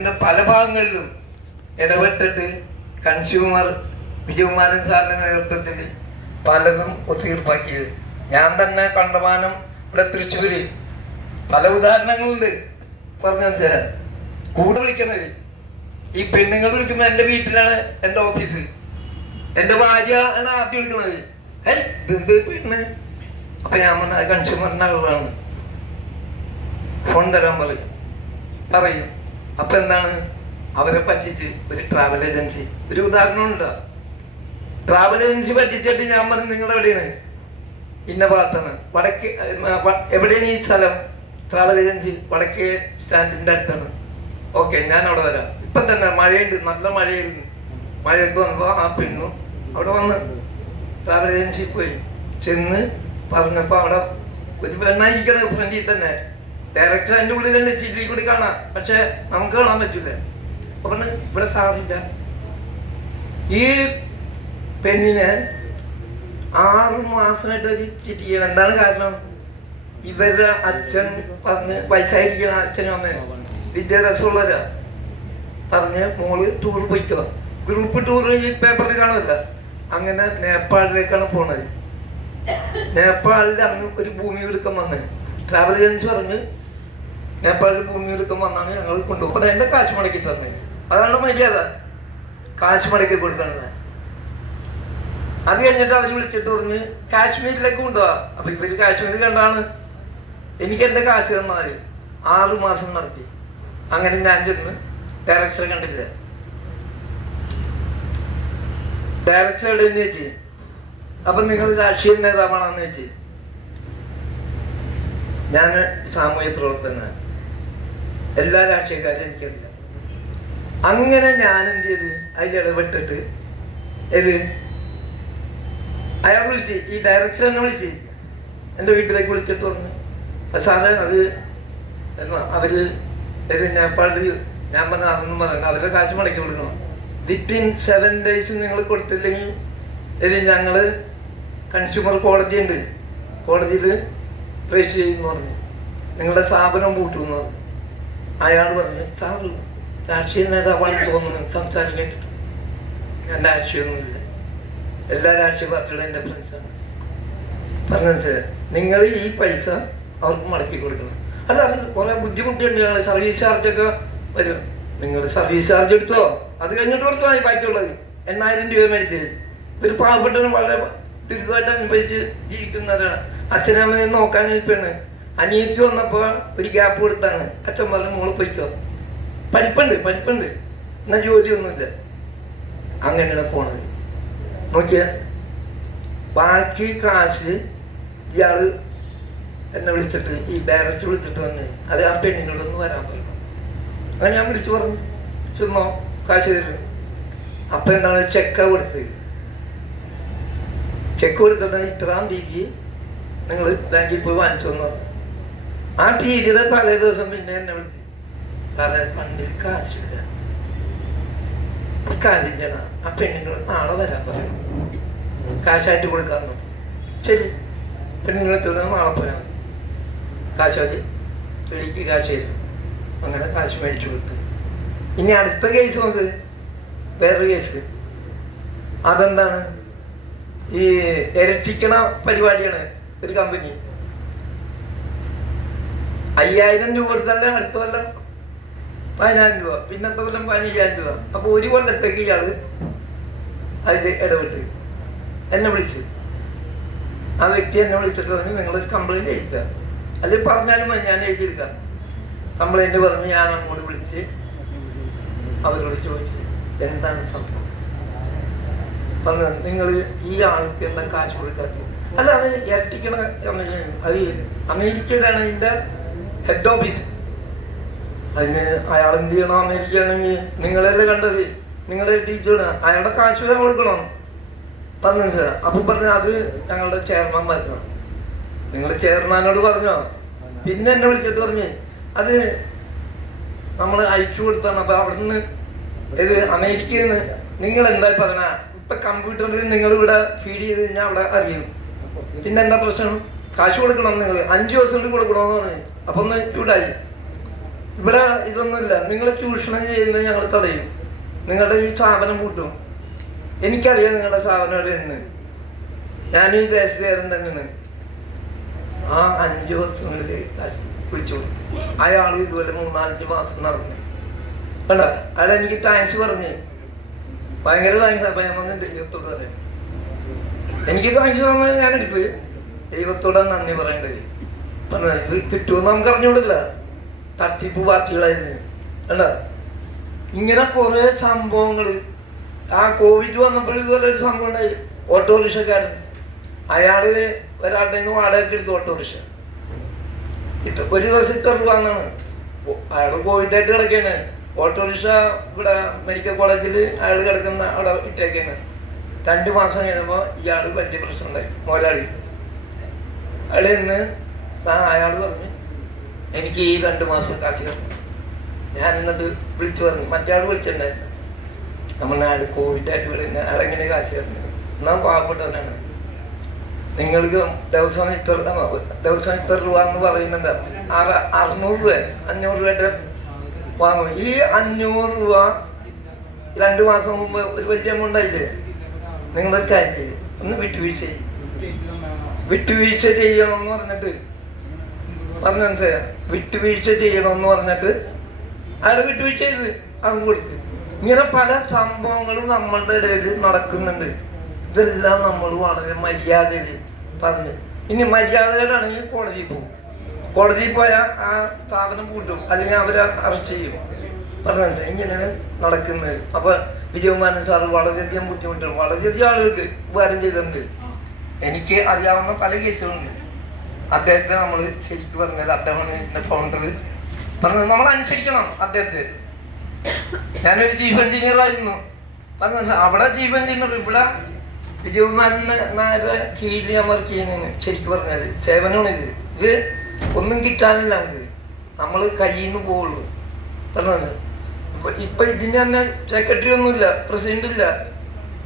പല ഭാഗങ്ങളിലും ഇടപെട്ടിട്ട് കൺസ്യൂമർ വിജയകുമാരൻ സാറിന്റെ നേതൃത്വത്തിൽ പലതും ഒത്തീർപ്പാക്കിയത്. ഞാൻ തന്നെ കണ്ടമാനം ഇവിടെ തൃശ്ശൂര് പല ഉദാഹരണങ്ങളുണ്ട്. പറഞ്ഞു മനസ്സിലാ കൂടെ വിളിക്കണത് ഈ പെണ്ണുങ്ങൾ വിളിക്കുമ്പോൾ എൻ്റെ വീട്ടിലാണ് എൻ്റെ ഓഫീസ്, എൻ്റെ ഭാര്യ ആണ് ആദ്യം വിളിക്കുന്നത്. ഇതെന്ത് പെണ്ണ്? അപ്പൊ ഞാൻ പറഞ്ഞ കൺസ്യൂമറിൻ്റെ ആളുകളാണ്, ഫോൺ തരാൻ പറയും. അപ്പൊ എന്താണ് അവരെ പറ്റിച്ച് ഒരു ട്രാവൽ ഏജൻസി, ഒരു ഉദാഹരണം ഉണ്ടോ? ട്രാവൽ ഏജൻസി പറ്റിച്ചിട്ട് ഞാൻ പറഞ്ഞു നിങ്ങൾ എവിടെയാണ്? ഇന്ന ഭാഗത്താണ്. വടക്ക് എവിടെയാണ് ഈ സ്ഥലം? ട്രാവൽ ഏജൻസി വടക്കേ സ്റ്റാൻഡിന്റെ അടുത്താണ്. ഓക്കെ, ഞാൻ അവിടെ വരാം. ഇപ്പം തന്നെ മഴയുണ്ട്, നല്ല മഴയായിരുന്നു. മഴയത്ത് വന്നപ്പോൾ ആ പെണ്ണു അവിടെ വന്ന് ട്രാവൽ ഏജൻസിയിൽ പോയി ചെന്ന് പറഞ്ഞപ്പോൾ അവിടെ ഒരു പെണ്ണായിരിക്കണം ഫ്രണ്ടിൽ തന്നെ. ഡയറക്ടർ അതിൻ്റെ ഉള്ളിലുണ്ട്, ചില്ലിൽ കൂടി കാണാം, പക്ഷെ നമുക്ക് കാണാൻ പറ്റൂല. അപ്പൊ ഇവിടെ സാറില്ല. ഈ പെണ്ണിനെ 6 മാസമായിട്ട് ഒരു ചിറ്റ് ചെയ്യണം. എന്താണ് കാരണം? ഇവരുടെ അച്ഛൻ പറഞ്ഞ് വയസ്സായിരിക്കണം, അച്ഛനും അമ്മയും വിദ്യാഭ്യാസമുള്ളവരാ പറഞ്ഞ് മോള് ടൂർ പോയിക്കോ. ഗ്രൂപ്പ് ടൂർ ഈ പേപ്പറിൽ കാണുമല്ല. അങ്ങനെ നേപ്പാളിലേക്കാണ് പോണത്. നേപ്പാളിൽ അന്ന് ഒരു ഭൂമി ഒരുക്കം വന്ന് ട്രാവൽ ഏജൻസി പറഞ്ഞ് നേപ്പാളിൽ ഭൂമി ഒരുക്കം വന്നാണ് ഞങ്ങൾ കൊണ്ടുപോകും. അപ്പൊ എന്റെ കാശ് മടക്കി തന്നെ. അതാണ് മര്യാദ, കാശ് മടക്കി കൊടുക്കുന്നത്. അത് കഴിഞ്ഞിട്ട് അവർ വിളിച്ചിട്ട് പറഞ്ഞ് കാശ്മീരിലേക്ക് കൊണ്ടുപോവാ. അപ്പൊ ഇവര് കാശ്മീർ കണ്ടാണ് എനിക്ക് എന്റെ കാശ് തന്നാല് 6 മാസം നടത്തി. അങ്ങനെ ഞാൻ ചെന്ന് ഡയറക്ടറെ കണ്ടില്ല. ഡയറക്ടർ എവിടെയെന്ന് ചോദിച്ചു. അപ്പൊ നിങ്ങൾ രാഷ്ട്രീയ നേതാവാണെന്ന് ചോദിച്ചു. ഞാൻ സാമൂഹ്യ പ്രവർത്തകനാണ്, എല്ലാ രാഷ്ട്രീയക്കാരും എനിക്കറിയാം. അങ്ങനെ ഞാൻ എന്ത് ചെയ്ത് അതിലിടപെട്ടിട്ട് അയാൾ വിളിച്ച്, ഈ ഡയറക്ടർ എന്നെ വിളിച്ച് എൻ്റെ വീട്ടിലേക്ക് വിളിച്ചിട്ട് പറഞ്ഞു സാറേ അത് അവര് നേപ്പാളിൽ ഞാൻ പറഞ്ഞ അതൊന്നും പറയുന്നത് അവരുടെ കാശ് മടക്കി കൊടുക്കണം. വിത്തിൻ 7 days നിങ്ങൾ കൊടുത്തില്ലെങ്കിൽ ഞങ്ങള് കൺസ്യൂമർ കോടതി ഉണ്ട്, കോടതിയിൽ രജിസ്റ്റർ ചെയ്യുമെന്ന് പറഞ്ഞു, നിങ്ങളുടെ സ്ഥാപനം പൂട്ടുമെന്ന് പറഞ്ഞു. അയാൾ പറഞ്ഞു സാറ് രാഷ്ട്രീയ നേതാവാണെന്ന് തോന്നുന്നു, സംസാരിക്കേണ്ടിട്ട്. ഞാൻ രാഷ്ട്രീയമൊന്നുമില്ല, എല്ലാ രാഷ്ട്രീയ പാർട്ടികളും എൻ്റെ ഫ്രണ്ട്സാണ്. പറഞ്ഞു നിങ്ങൾ ഈ പൈസ അവർക്ക് മടക്കി കൊടുക്കണം. അത് കുറെ ബുദ്ധിമുട്ടുണ്ട്, സർവീസ് ചാർജൊക്കെ വരും. നിങ്ങൾ സർവീസ് ചാർജ് എടുത്തോ, അത് കഴിഞ്ഞിട്ട് കൊടുത്തോ ബാക്കിയുള്ളത്. 8000 രൂപ മേടിച്ചത്. ഒരു പാവപ്പെട്ടവന് വളരെ ദുരിതമായിട്ട് അനുഭവിച്ച് ജീവിക്കുന്നവരാണ്. അച്ഛനമ്മയെ നോക്കാൻ പെണ്ണ് അനിയത്തി വന്നപ്പോൾ ഒരു ഗ്യാപ്പ് കൊടുത്താണ്. അച്ഛൻ പറഞ്ഞു മോള് പോയിക്കോ, പഠിപ്പുണ്ട് എന്നാ ജോലിയൊന്നുമില്ല. അങ്ങനെയാണ് പോണത്. നോക്കിയ ബാക്കി കാശ് ഇയാള് എന്നെ വിളിച്ചിട്ട്, ഈ ഡയറക്ടർ വിളിച്ചിട്ട് വന്ന് അത് ആ പെണ്ണിനോടൊന്ന് വരാൻ പറഞ്ഞു. അങ്ങനെ ഞാൻ വിളിച്ചു പറഞ്ഞു ചെന്നോ കാശ് തരും. അപ്പൊ എന്താണ് ചെക്ക് കൊടുത്തത്. ചെക്ക് കൊടുത്തിട്ട് ഇത്രാം തീയതി നിങ്ങൾ ബാങ്കിൽ പോയി വാങ്ങിച്ചു വന്നു. ആ തീയതിയുടെ തലേ ദിവസം പിന്നെ എന്നെ വിളിച്ചു സാറേ ഫണ്ടിൽ കാശില്ല, കാര്യം ചെയ്യണം, ആ പെണ്ണിനോട് നാളെ വരാൻ പറയണം, കാശായിട്ട് കൊടുക്കാമെന്നു. ശരി, പെണ്ണിനോട് നാളെ പോയാൽ കാശ് മതി, എനിക്ക് കാശ് തരും. അങ്ങനെ കാശ് മേടിച്ചു കൊടുത്തു. ഇനി അടുത്ത കേസ് നോക്ക്, വേറൊരു കേസ്. അതെന്താണ്? ഈ ഇരട്ടിക്കണ പരിപാടിയാണ്. ഒരു കമ്പനി 5000 രൂപ കൊടുത്തല്ല, അടുത്ത കൊല്ലം 10000 രൂപ, പിന്നത്തെ കൊല്ലം 15000 രൂപ. അപ്പൊ ഒരു കൊല്ലത്തേക്ക് ഇയാള് അതിൽ ഇടപെട്ട് എന്നെ വിളിച്ച്, ആ വ്യക്തി എന്നെ വിളിച്ചിട്ട് പറഞ്ഞ് നിങ്ങളൊരു കംപ്ലൈന്റ് എഴുതുക, അല്ലെങ്കിൽ പറഞ്ഞാലും ഞാൻ എഴുതിയെടുക്കാം. കംപ്ലൈന്റ് പറഞ്ഞ് ഞാൻ അങ്ങോട്ട് വിളിച്ച് അവരോട് ചോദിച്ച് എന്താണ് സംഭവം. പറഞ്ഞ നിങ്ങൾ ഈ ആൾക്ക് എന്താ കാശ് കൊടുക്കാത്തത്? അല്ല, അത് ഇരട്ടിക്കണ കമ്പനിയാണ്, അത് അമേരിക്കയിലാണ് ഇതിന്റെ ഹെഡ് ഓഫീസ്. അതിന് അയാൾ എന്ത് ചെയ്യണം? അമേരിക്കയാണെങ്കിൽ നിങ്ങളല്ലേ കണ്ടത്, നിങ്ങളെ ടീച്ചർ അയാളുടെ കാശ് വരെ കൊടുക്കണം പറഞ്ഞു സാർ. അപ്പൊ പറഞ്ഞ അത് ഞങ്ങളുടെ ചെയർമാൻ പറഞ്ഞു. നിങ്ങൾ ചെയർമാനോട് പറഞ്ഞോ? പിന്നെ എന്നെ വിളിച്ചിട്ട് പറഞ്ഞ് അത് നമ്മൾ അയച്ചു കൊടുത്താണ്. അപ്പൊ അവിടുന്ന് അമേരിക്കയിൽ നിന്ന് നിങ്ങൾ എന്താ പറഞ്ഞ ഇപ്പൊ കമ്പ്യൂട്ടറിൽ നിങ്ങൾ ഇവിടെ ഫീഡ് ചെയ്ത് കഴിഞ്ഞാൽ അവിടെ അറിയും. പിന്നെ എന്താ പ്രശ്നം? കാശ് കൊടുക്കണം, നിങ്ങൾ 5 ദിവസം കൊണ്ട് കൊടുക്കണമെന്ന് പറഞ്ഞു. അപ്പൊ ഒന്ന് ചൂടായി. ഇവിടെ ഇതൊന്നുമില്ല. നിങ്ങൾ ചൂഷണം ചെയ്യുന്നത് ഞങ്ങൾ തടയും. നിങ്ങളുടെ ഈ സ്ഥാപനം പൂട്ടും. എനിക്കറിയാം നിങ്ങളുടെ സ്ഥാപനം എവിടെയെന്ന്. ഞാൻ ഈ ദേശത്തുകാരൻ തന്നെയാണ്. ആ 5 വർഷങ്ങളിൽ വിളിച്ചു അയാൾ ഇതുപോലെ 3-5 മാസം നടന്നു കണ്ട. അയാൾ എനിക്ക് താങ്ക്സ് പറഞ്ഞ് ഭയങ്കര താങ്ക്സ്. അപ്പം ഞാൻ വന്ന് ദൈവത്തോട് പറയാം. എനിക്ക് താങ്ക്സ് പറഞ്ഞാൽ ഞാനെടുപ്പ് ദൈവത്തോടെ നന്ദി പറയേണ്ടത്. പറഞ്ഞത് ഇത് കിട്ടുമെന്ന് നമുക്ക് അറിഞ്ഞുകൂടില്ല. തട്ടിപ്പ് പാർട്ടികളായിരുന്നു അല്ല. ഇങ്ങനെ കുറേ സംഭവങ്ങൾ. ആ കോവിഡ് വന്നപ്പോൾ ഇതുപോലെ ഒരു സംഭവം ഉണ്ടായി. ഓട്ടോറിക്ഷക്കാരൻ അയാൾ ഒരാളുടെ നിന്ന് വാടകയ്ക്ക് എടുത്തു ഓട്ടോറിക്ഷ. ഒരു ദിവസം ഇത്ര രൂപ എന്നാണ്. അയാൾ കോവിഡായിട്ട് കിടക്കുകയാണ്. ഓട്ടോറിക്ഷ ഇവിടെ മെഡിക്കൽ കോളേജിൽ അയാൾ കിടക്കുന്ന അവിടെ ഇട്ടേക്കാണ്. 2 മാസം കഴിഞ്ഞപ്പോൾ ഇയാൾ വലിയ പ്രശ്നം ഉണ്ടായി. മുതലാളി അയാൾ ഇന്ന് അയാൾ പറഞ്ഞു എനിക്ക് ഈ 2 മാസം കാശ് തരണം. ഞാൻ എന്നിട്ട് വിളിച്ചു പറഞ്ഞു. മറ്റേ ആൾ വിളിച്ചിട്ടുണ്ടായിരുന്നു. നമ്മുടെ ആൾ കോവിഡായിട്ട് വിടുന്ന അയാളെങ്ങനെ കാശ് തരുന്നത്? എന്നാൽ പാവപ്പെട്ടവനാണ്. നിങ്ങൾക്ക് ദിവസം ഇത്ര രൂപ എന്ന് പറയുന്നുണ്ട്. 600 രൂപ 500 രൂപയുടെ വാങ്ങും. ഈ 500 രൂപ 2 മാസം മുമ്പ് ഒരു വലിയ എമൗണ്ട് ആയില്ലേ? നിങ്ങളൊരു കാര്യം ചെയ്യും, ഒന്ന് വിട്ടുവീഴ്ച ചെയ്യണമെന്ന് പറഞ്ഞിട്ട് പറഞ്ഞു. മനസ്സിലായോ? വിട്ടുവീഴ്ച ചെയ്യണമെന്ന് പറഞ്ഞിട്ട് അയാൾ വിട്ടുവീഴ്ച ചെയ്ത് അത് കൊടുത്ത്. ഇങ്ങനെ പല സംഭവങ്ങളും നമ്മളുടെ ഇടയിൽ നടക്കുന്നുണ്ട്. ഇതെല്ലാം നമ്മൾ വളരെ മര്യാദയിൽ പറഞ്ഞു. ഇനി മര്യാദകളാണെങ്കിൽ കോടതിയിൽ പോകും. കോടതിയിൽ പോയാൽ ആ സ്ഥാപനം പൂട്ടും, അല്ലെങ്കിൽ അവരെ അറസ്റ്റ് ചെയ്യും. പറഞ്ഞു മനസ്സിലായി? ഇങ്ങനെയാണ് നടക്കുന്നത്. അപ്പോൾ വിജയകുമാരൻ സാറ് വളരെയധികം ബുദ്ധിമുട്ടുണ്ട്. വളരെയധികം ആളുകൾക്ക് ഉപകാരം ചെയ്തിട്ടുണ്ട്. എനിക്ക് അറിയാവുന്ന പല കേസുകളുണ്ട്. അദ്ദേഹത്തെ നമ്മൾ ശരിക്കും പറഞ്ഞത് അദ്ദേഹത്തിൻ്റെ ഫൗണ്ടർ പറഞ്ഞത് നമ്മൾ അനുസരിക്കണം അദ്ദേഹത്തെ. ഞാനൊരു ചീഫ് എഞ്ചിനീയർ ആയിരുന്നു. പറഞ്ഞത് അവിടെ ചീഫ് എഞ്ചിനീയർ, ഇവിടെ വിജയകുമാരൻ നായരുടെ കീഴിൽ ഞാൻ വർക്ക് ചെയ്യുന്നതിന് ശരിക്കും പറഞ്ഞത് സേവനമാണ്. ഇത് ഒന്നും കിട്ടാനില്ല. നമുക്ക് നമ്മൾ കയ്യിൽ നിന്ന് പോവുള്ളൂ. പറഞ്ഞത് ഇപ്പം ഇതിന് തന്നെ സെക്രട്ടറി ഒന്നുമില്ല, പ്രസിഡന്റ് ഇല്ല.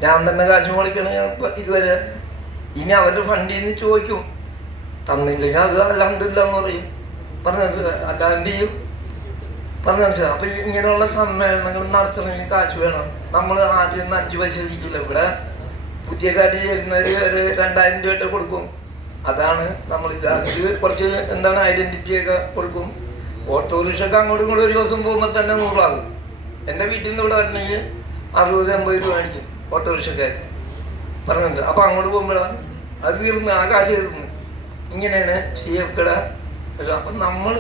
ഞാൻ തന്നെ കാശ് മുടക്കണം. ഞാൻ ഇപ്പം ഇതുവരെ ഇനി അവരുടെ ഫണ്ടിൽ നിന്ന് ചോദിക്കും. തന്നില്ലെങ്കിൽ അത് അല്ലാണ്ടില്ല എന്ന് പറയും. പറഞ്ഞത് അല്ലാണ്ട് ചെയ്യും. പറഞ്ഞു മനസ്സിലാവും. അപ്പം ഇങ്ങനെയുള്ള സമ്മേളനങ്ങൾ നടത്തണമെങ്കിൽ കാശ് വേണം. നമ്മൾ ആദ്യം 5 പൈസ ഇരിക്കില്ല. ഇവിടെ പുതിയ കാര്യം ചെയ്യുന്നവർ ഒരു 2000 രൂപ കൊടുക്കും. അതാണ് നമ്മൾ ഇത് കുറച്ച് എന്താണ് ഐഡൻറ്റിറ്റിയൊക്കെ കൊടുക്കും. ഓട്ടോറിക്ഷക്ക് അങ്ങോട്ടും ഇങ്ങോട്ടും ഒരു ദിവസം പോകുമ്പോൾ തന്നെ 100 ആകും. എൻ്റെ വീട്ടിൽ നിന്ന് ഇവിടെ വരണമെങ്കിൽ 60-80 രൂപ മേടിക്കും ഓട്ടോറിക്ഷക്കാർ. പറഞ്ഞിട്ടുണ്ട്. അപ്പോൾ അങ്ങോട്ട് പോകുമ്പോഴാണ് അത് തീർന്ന്, ആ കാശ് തീർന്ന്. ഇങ്ങനെയാണ് CFKയുടെ. അപ്പം നമ്മൾ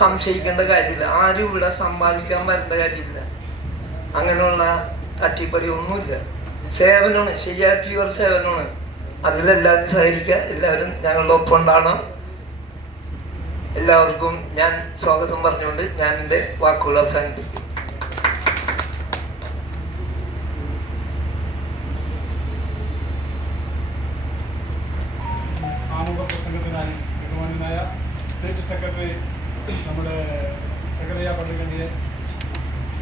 സംശയിക്കേണ്ട കാര്യമില്ല. ആരും ഇവിടെ സമ്പാദിക്കാൻ വരേണ്ട കാര്യമില്ല. അങ്ങനെയുള്ള തട്ടിപ്പറി ഒന്നുമില്ല. സേവനമാണ്, ശരിയാക്കിയവർ സേവനമാണ്. അതിലെല്ലാവരും സഹകരിക്കുക. എല്ലാവരും ഞങ്ങളുടെ ഒപ്പം ഉണ്ടാകണം. എല്ലാവർക്കും ഞാൻ സ്വാഗതം പറഞ്ഞുകൊണ്ട് ഞാൻ എൻ്റെ വാക്കുകൾ അവസാനിപ്പിക്കും. പ്രസംഗത്തിനായി ബഹുമാന്യനായ സ്റ്റേറ്റ് സെക്രട്ടറി നമ്മുടെ സെക്രട്ടറിയ പള്ളിക്കണ്ടിയെ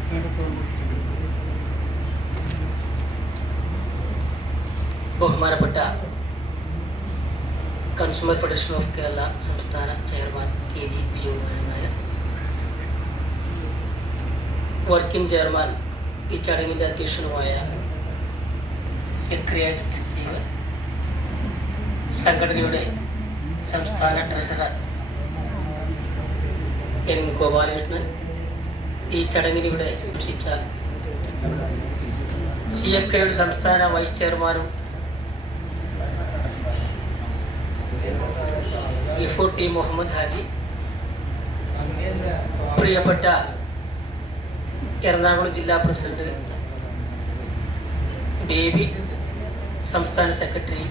നേതൃത്വം. ബഹുമാനപ്പെട്ട കൺസ്യൂമർ ഫെഡറേഷൻ ഓഫ് കേരള സംസ്ഥാന chairman KG Vijayakumaran Nair, working chairman, ഈ ചടങ്ങിൻ്റെ അധ്യക്ഷനുമായ സെക്രട്ടറി സീവർ, സംഘടനയുടെ സംസ്ഥാന ട്രഷറർ N. ഗോപാലകൃഷ്ണൻ, ഈ ചടങ്ങിനിവിടെ വീക്ഷിച്ച CFKയുടെ സംസ്ഥാന വൈസ് ചെയർമാനും FOT മുഹമ്മദ് ഹാജി, പ്രിയപ്പെട്ട എറണാകുളം ജില്ലാ പ്രസിഡന്റ് ബേബി, സംസ്ഥാന സെക്രട്ടറി